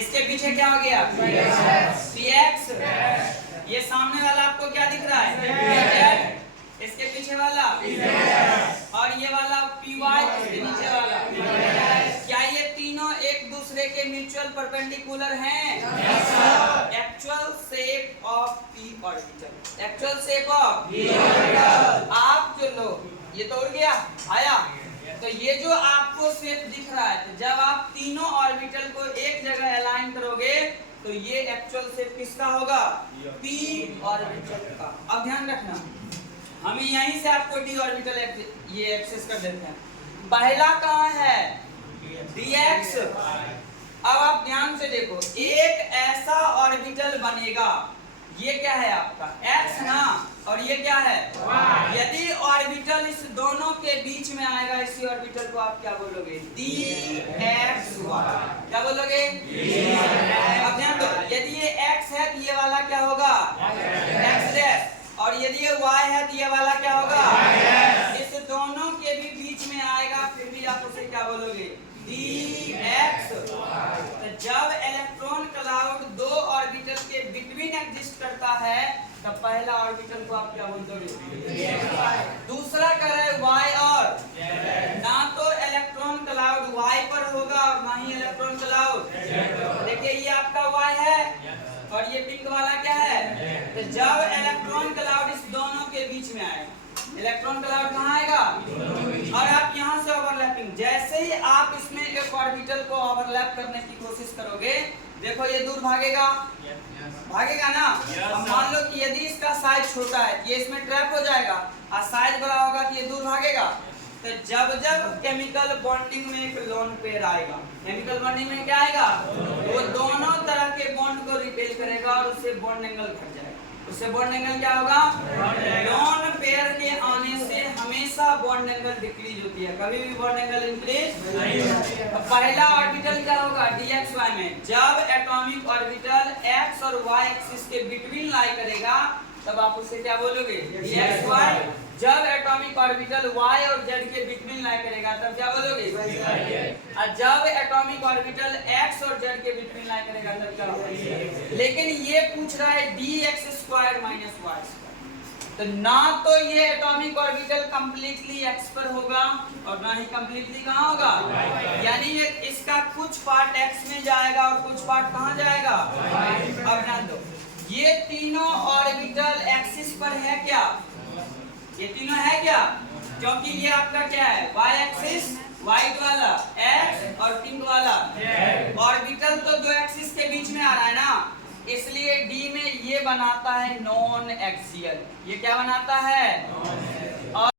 इसके पीछे क्या हो गया? px। ये सामने वाला आपको क्या दिख रहा है? इसके पीछे वाला और ये वाला py, इसके नीचे वाला। क्या ये तीनों एक दूसरे के म्यूचुअल परपेंडिकुलर हैं? Actual shape of p orbital. Actual shape of p orbital. आप जो लोग ये तो उड़ गया आया, तो ये जो आपको शेप दिख रहा है, तो जब आप तीनों ऑर्बिटल को एक जगह अलाइन करोगे तो ये एक्चुअल शेप किसका होगा? p ऑर्बिटल का। अब ध्यान रखना, हम यहीं से आपको d ऑर्बिटल ये एक्सेस कर देते हैं। पहला कहाँ है? dx। अब आप ध्यान से देखो, एक ऐसा ऑर्बिटल बनेगा, ये क्या है आपका x ना, और ये क्या है y। यदि ऑर्बिटल इस दोनों के बीच में आएगा, इसी ऑर्बिटल को आप क्या बोलोगे? dxy। क्या बोलोगे? अब ध्यान दो, यदि ये x है तो ये वाला क्या होगा? x डैश, और यदि ये y है तो ये वाला क्या होगा? इस दोनों के भी बीच में आएगा, फिर भी आप उसे क्या बोलोगे? dx। तो जब इलेक्ट्रॉन क्लाउड दो ऑर्बिटल के बिटवीन एग्जिस्ट करता है, तब पहला ऑर्बिटल को आप क्या बोलते हो? दूसरा कर रहे y, और ना तो इलेक्ट्रॉन क्लाउड y पर होगा और ना ही इलेक्ट्रॉन क्लाउड। देखिए ये आपका y है और ये पिंक वाला क्या है? तो जब इलेक्ट्रॉन क्लाउड इस दोनों के बीच में आएगा, इलेक्ट्रॉन क्लाउड कहाँ आएगा? और आप यहाँ से ओवरलैपिंग, जैसे ही आप इसमें एक ऑर्बिटल को ओवरलैप करने की कोशिश करोगे, देखो ये दूर भागेगा, भागेगा ना। अब मान लो कि यदि इसका साइज छोटा है, ये इसमें ट्रैप हो जाएगा, और साइज बड़ा होगा तो ये दूर भागेगा। तो जब जब केमिकल बॉन्डिंग में एक लोन पेयर आएगा, केमिकल बॉन्डिंग में क्या आएगा? वो दोनों तरह के बॉन्ड को रिपेल करेगा और उससे बॉन्ड एंगल घट जाएगा। उससे बॉन्ड एंगल क्या होगा? लोन पेयर के आने से हमेशा बॉन्ड एंगल डिक्रीज होती है, कभी भी बॉन्ड एंगल इंक्रीज नहीं होती है। पहला ऑर्बिटल क्या होगा? dxy में जब एटॉमिक ऑर्बिटल x और y एक्सिस के बिटवीन लाई करेगा, तब आप उसे क्या बोलोगे? dxy। जब एटॉमिक ऑर्बिटल y और z के बीच लाई करेगा, तब क्या बोलोगे? और जब एटॉमिक ऑर्बिटल x और z के बीच लाई करेगा, तब क्या होगा? लेकिन ये पूछ रहा है dx² - y²। तो ना तो ये एटॉमिक ऑर्बिटल कंप्लीटली x पर होगा और ना ही कंप्लीटली कहाँ होगा? यानी ये इसका कुछ पार्ट x में जाएगा और कुछ पार्ट कहाँ जाएगा? अब ध्यान दो, ये तीनों ऑर्बिटल एक्सिस पर है क्या? ये तीनों है क्या? क्योंकि ये आपका क्या है? y एक्सिस, व्हाइट वाला x और पिंक वाला ऑर्बिटल, तो दो एक्सिस के बीच में आ रहा है ना, इसलिए D में ये बनाता है नॉन एक्सियल। ये क्या बनाता है?